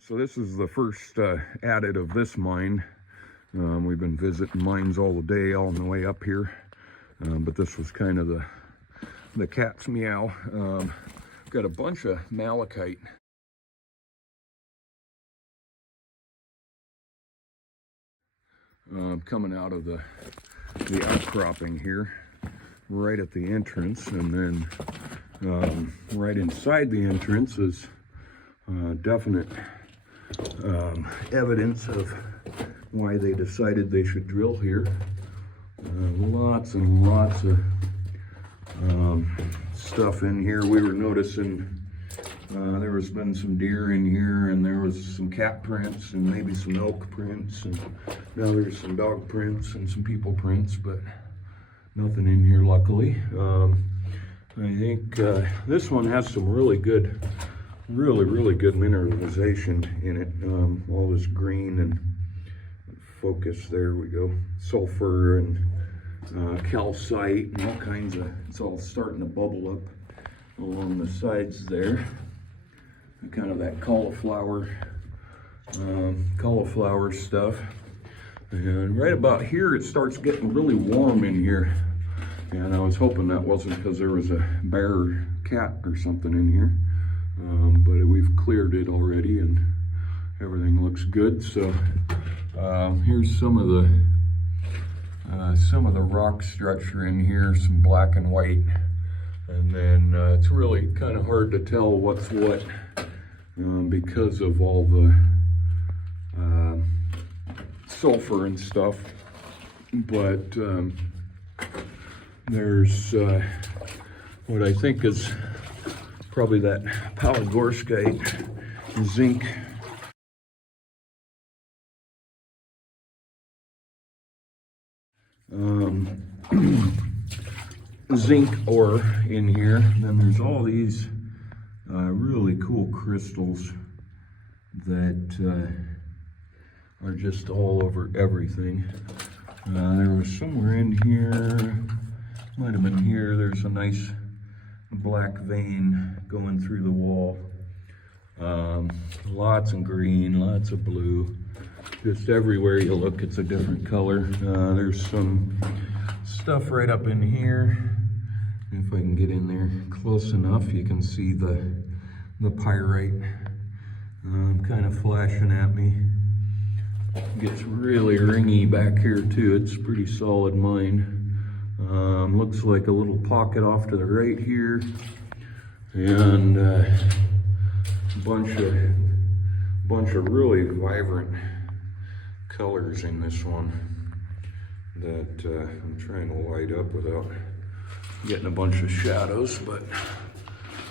So this is the first adit of this mine. We've been visiting mines all the day, all the way up here. But this was kind of the cat's meow. Got a bunch of malachite. Coming out of the outcropping here, right at the entrance, and then right inside the entrance is definite evidence of why they decided they should drill here. Lots and lots of stuff in here. We were noticing there has been some deer in here, and there was some cat prints and maybe some elk prints, and now there's some dog prints and some people prints, but nothing in here, luckily. I think this one has some really good mineralization in it. All this green and focus, there we go, sulfur and calcite and all kinds of, it's all starting to bubble up along the sides there. Kind of that cauliflower stuff. And right about here it starts getting really warm in here, and I was hoping that wasn't because there was a bear or cat or something in here, but we've cleared it already and everything looks good. So here's some of the rock structure in here, some black and white, and then it's really kind of hard to tell what's what because of all the sulfur and stuff, but there's what I think is probably that palygorskite zinc zinc ore in here. And then there's all these really cool crystals that are just all over everything. There was somewhere in here, might have been here, there's a nice black vein going through the wall. Lots of green, lots of blue. Just everywhere you look, it's a different color. There's some stuff right up in here. If I can get in there close enough, you can see the pyrite kind of flashing at me. Gets really ringy back here too. It's a pretty solid mine. Looks like a little pocket off to the right here, and a bunch of really vibrant colors in this one that I'm trying to light up without getting a bunch of shadows, but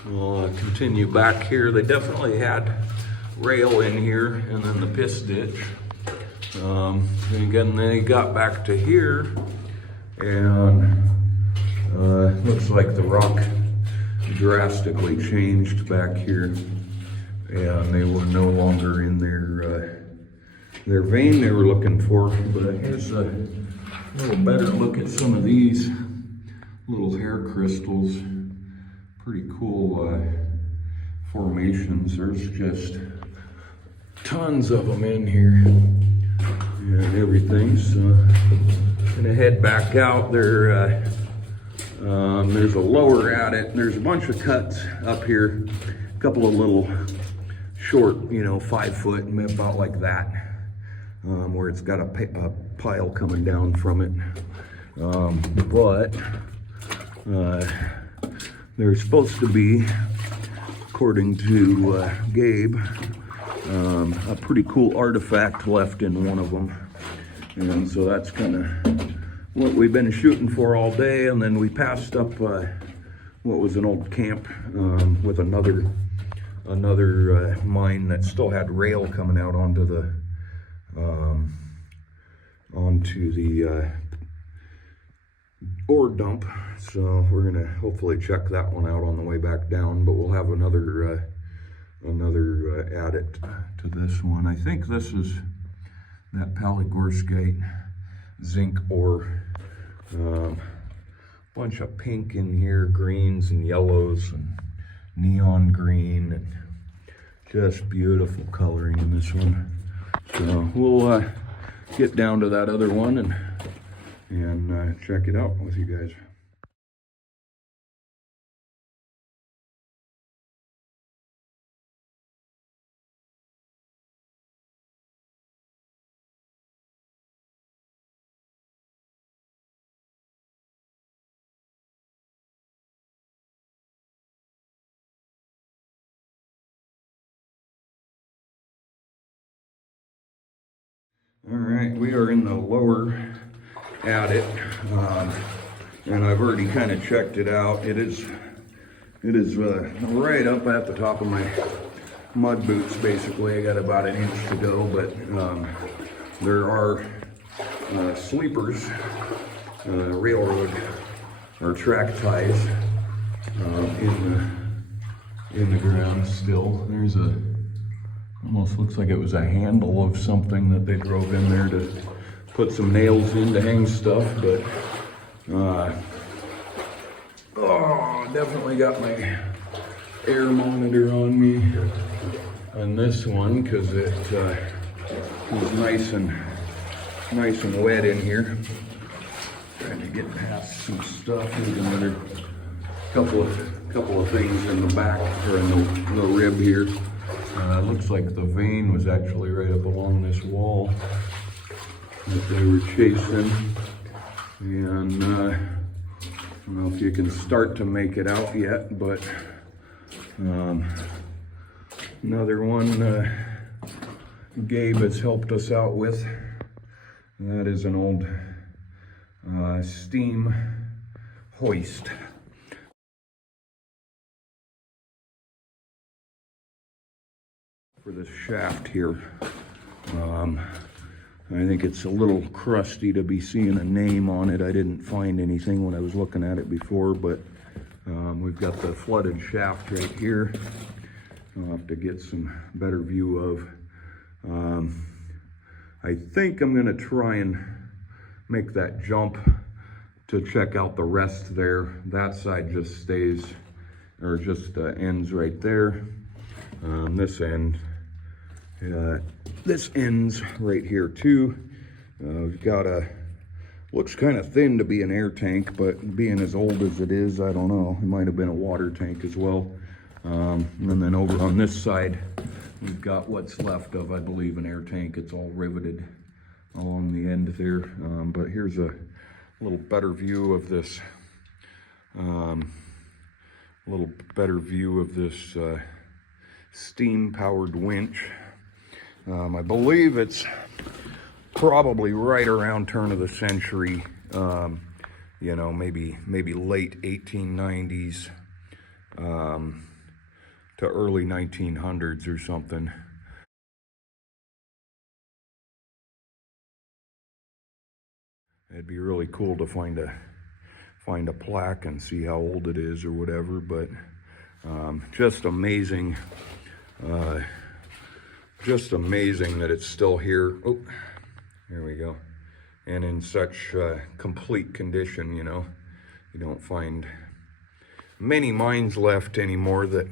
we'll continue back here. They definitely had rail in here, and then the piss ditch. And again, they got back to here, and looks like the rock drastically changed back here, and they were no longer in their vein they were looking for. But here's a little better look at some of these little hair crystals. Pretty cool formations. There's just tons of them in here and everything. So I'm gonna head back out there. There's a lower adit. There's a bunch of cuts up here, a couple of little short, 5 foot, about like that, where it's got a pile coming down from it. But there's supposed to be, according to Gabe, a pretty cool artifact left in one of them. And so that's kind of what we've been shooting for all day. And then we passed up what was an old camp with another mine that still had rail coming out onto the ore dump. So we're gonna hopefully check that one out on the way back down, but we'll have another adit to this one. I think this is that palygorskite zinc ore. Bunch of pink in here, greens and yellows and neon green, and Just beautiful coloring in this one. So we'll get down to that other one and check it out with you guys. All right, we are in the lower adit, and I've already kind of checked it out. It is right up at the top of my mud boots, basically. I got about an inch to go, but there are sleepers, railroad or track ties in the ground still. There's almost looks like it was a handle of something that they drove in there to put some nails in to hang stuff, but definitely got my air monitor on me on this one because it was nice and wet in here. Trying to get past some stuff. There's another couple of things in the back or in the rib here. Looks like the vein was actually right up along this wall that they were chasing. And I don't know if you can start to make it out yet, but another one Gabe has helped us out with. That is an old steam hoist. For this shaft here. I think it's a little crusty to be seeing a name on it. I didn't find anything when I was looking at it before, but we've got the flooded shaft right here. I'll have to get some better view of. I think I'm gonna try and make that jump to check out the rest there. That side just stays, or just ends right there. This ends right here too. We've got looks kind of thin to be an air tank, but being as old as it is, I don't know. It might have been a water tank as well. And then over on this side, we've got what's left of, I believe, an air tank. It's all riveted along the end there. But here's a little better view of this. Steam-powered winch. I believe it's probably right around turn of the century, you know, maybe late 1890s to early 1900s or something. It'd be really cool to find a plaque and see how old it is or whatever, but just amazing. Just amazing that it's still here. Oh, there we go. And in such complete condition, you know. You don't find many mines left anymore that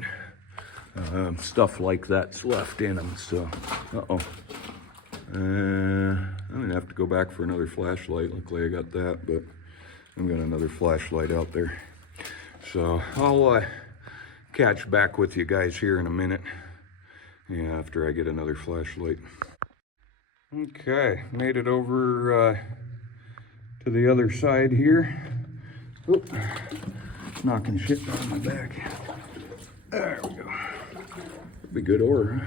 stuff like that's left in them. So, I'm gonna have to go back for another flashlight. Luckily I got that, but I've got another flashlight out there. So I'll catch back with you guys here in a minute. Yeah, after I get another flashlight. Okay, made it over to the other side here. Oop, knocking shit on my back. There we go. Be good ore.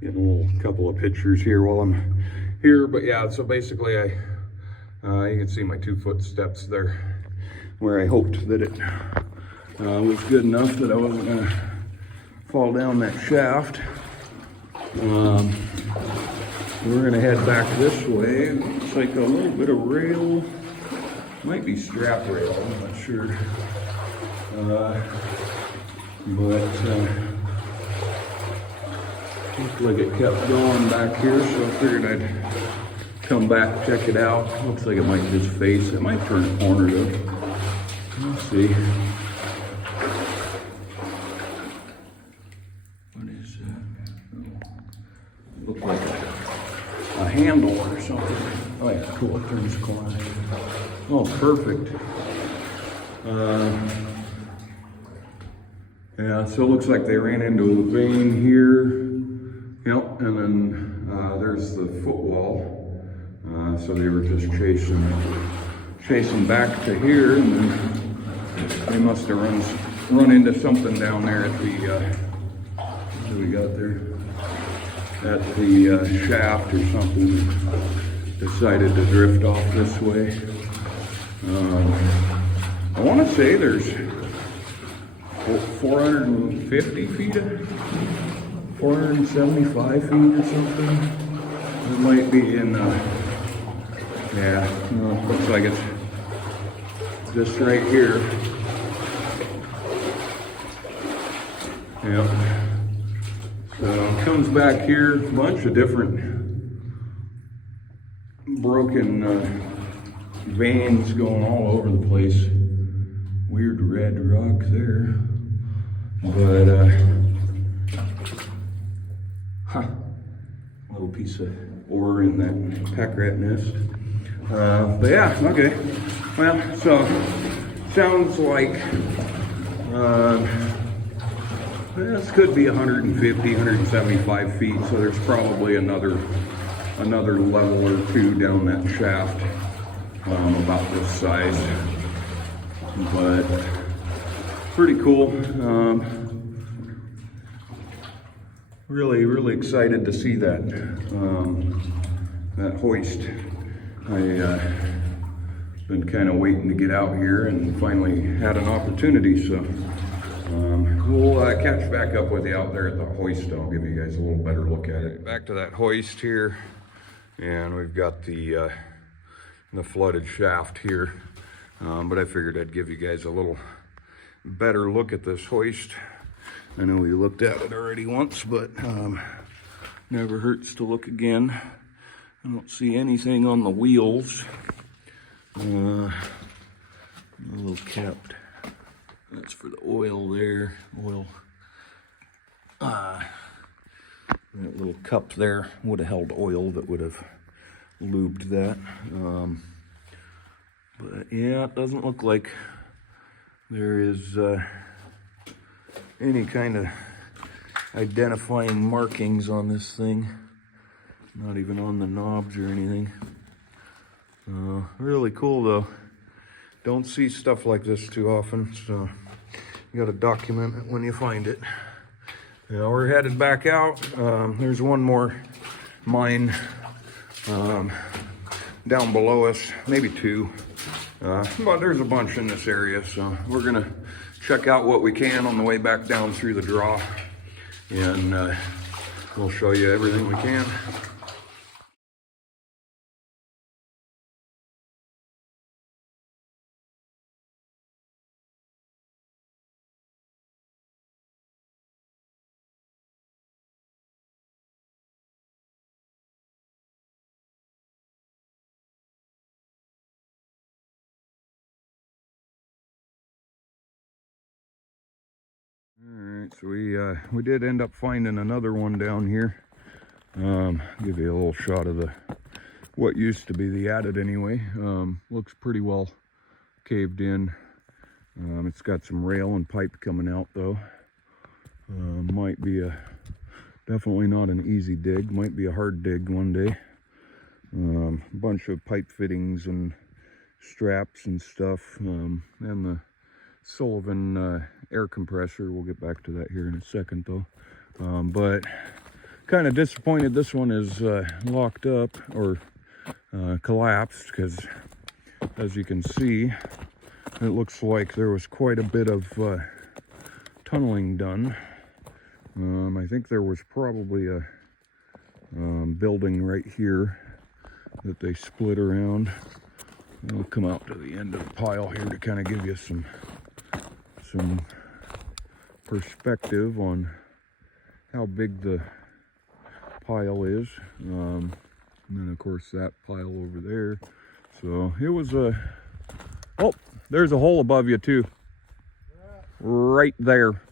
Getting a couple of pictures here while I'm here, but yeah, so basically you can see my 2 footsteps there, where I hoped that it was good enough that I wasn't gonna fall down that shaft. We're gonna head back this way. Looks like a little bit of rail, might be strap rail, I'm not sure. Looked like it kept going back here, so I figured I'd come back, check it out. Looks like it might just face, it might turn a corner though. Let's see. handle or something. Oh yeah, cool, it turns corner. Oh, perfect. Yeah, so it looks like they ran into a vein here. Yep, and then there's the footwall. So they were just chasing back to here, and then they must have run into something down there at the, what do we got there? At the shaft or something. Decided to drift off this way. I want to say there's 450 feet, 475 feet or something. It might be in, yeah, no, looks like it's this right here. Yep. So it comes back here, a bunch of different broken veins going all over the place. Weird red rock there. But, little piece of ore in that pack rat nest. But yeah, okay. Well, so sounds like this could be 150, 175 feet. So there's probably another level or two down that shaft, about this size. But pretty cool. Really excited to see that that hoist. Been kind of waiting to get out here and finally had an opportunity. So we'll catch back up with you out there at the hoist. I'll give you guys a little better look at it. Back to that hoist here, and we've got the flooded shaft here. But I figured I'd give you guys a little better look at this hoist. I know we looked at it already once, but never hurts to look again. I don't see anything on the wheels. A little capped. That's for the oil there. Oil. That little cup there would have held oil that would have lubed that. But yeah, it doesn't look like there is any kind of identifying markings on this thing. Not even on the knobs or anything. Really cool though. Don't see stuff like this too often, so you gotta document it when you find it. Yeah, we're headed back out. There's one more mine down below us, maybe two. But there's a bunch in this area, so we're gonna check out what we can on the way back down through the draw, and we'll show you everything we can. Alright, so we did end up finding another one down here. Give you a little shot of what used to be the adit anyway. Looks pretty well caved in. It's got some rail and pipe coming out though. Might be definitely not an easy dig. Might be a hard dig one day. A bunch of pipe fittings and straps and stuff, and the Sullivan air compressor. We'll get back to that here in a second though. But kind of disappointed this one is locked up or collapsed, because as you can see, it looks like there was quite a bit of tunneling done. I think there was probably a building right here that they split around. We'll come out to the end of the pile here to kind of give you some perspective on how big the pile is. And then of course that pile over there. So it was oh, there's a hole above you too. Right there.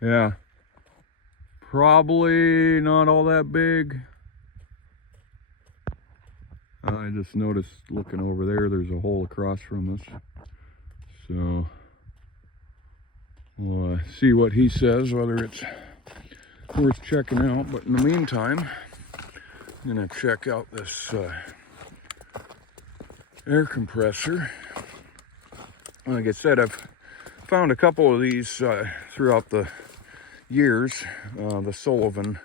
Yeah. Probably not all that big. I just noticed looking over there, there's a hole across from us. So we'll see what he says, whether it's worth checking out. But in the meantime, I'm gonna check out this air compressor. Like I said, I've found a couple of these throughout the years, the Sullivan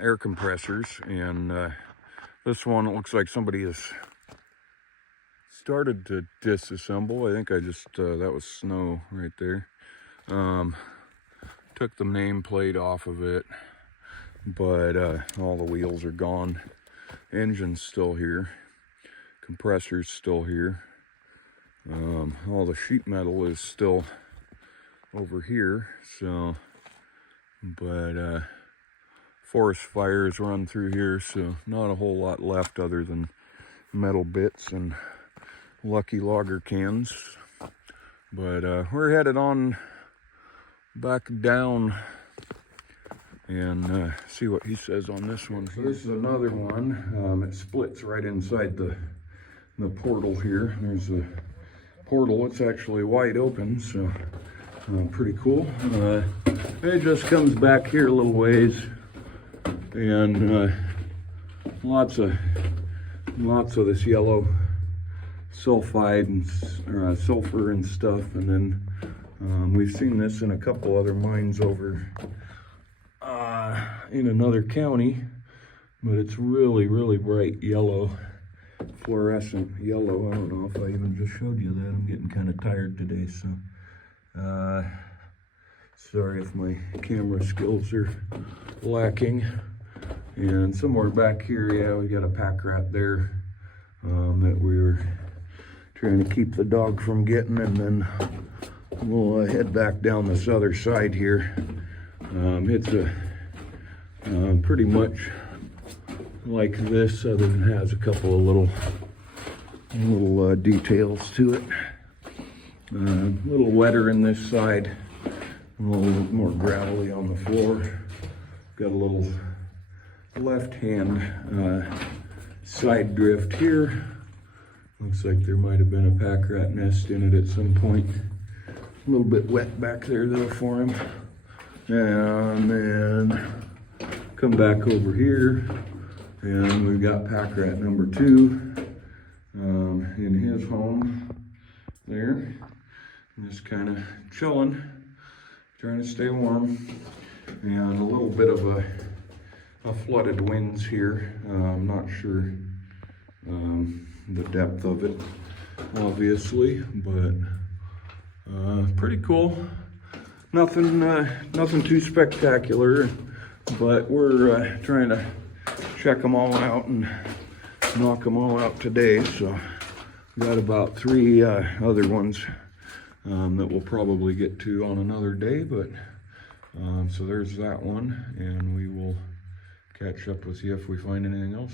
air compressors, and this one, it looks like somebody has started to disassemble. I think I just, that was snow right there. Took the nameplate off of it, but all the wheels are gone. Engine's still here. Compressor's still here. All the sheet metal is still over here, so, but forest fires run through here, so not a whole lot left other than metal bits and lucky lager cans. But we're headed on back down and see what he says on this one. So this is another one. It splits right inside the portal here. There's a portal. It's actually wide open, so pretty cool. It just comes back here a little ways, and lots of this yellow sulfide and sulfur and stuff. And then we've seen this in a couple other mines over in another county, but it's really bright yellow, fluorescent yellow. I don't know if I even just showed you that. I'm getting kind of tired today, so sorry if my camera skills are lacking. And somewhere back here, yeah, we got a pack rat there that we were trying to keep the dog from getting, and then we'll head back down this other side here. It's a pretty much like this, other than it has a couple of little details to it. A little wetter in this side, a little more gravelly on the floor. Got a little left hand side drift here. Looks like there might have been a pack rat nest in it at some point. A little bit wet back there though for him. And then come back over here, and we've got pack rat number 2 in his home there. Just kind of chilling, trying to stay warm. And a little bit of a flooded winds here. I'm not sure the depth of it, obviously, but pretty cool. Nothing too spectacular, but we're trying to check them all out and knock them all out today. So we got about 3 other ones that we'll probably get to on another day, but so there's that one, and we will catch up with you if we find anything else.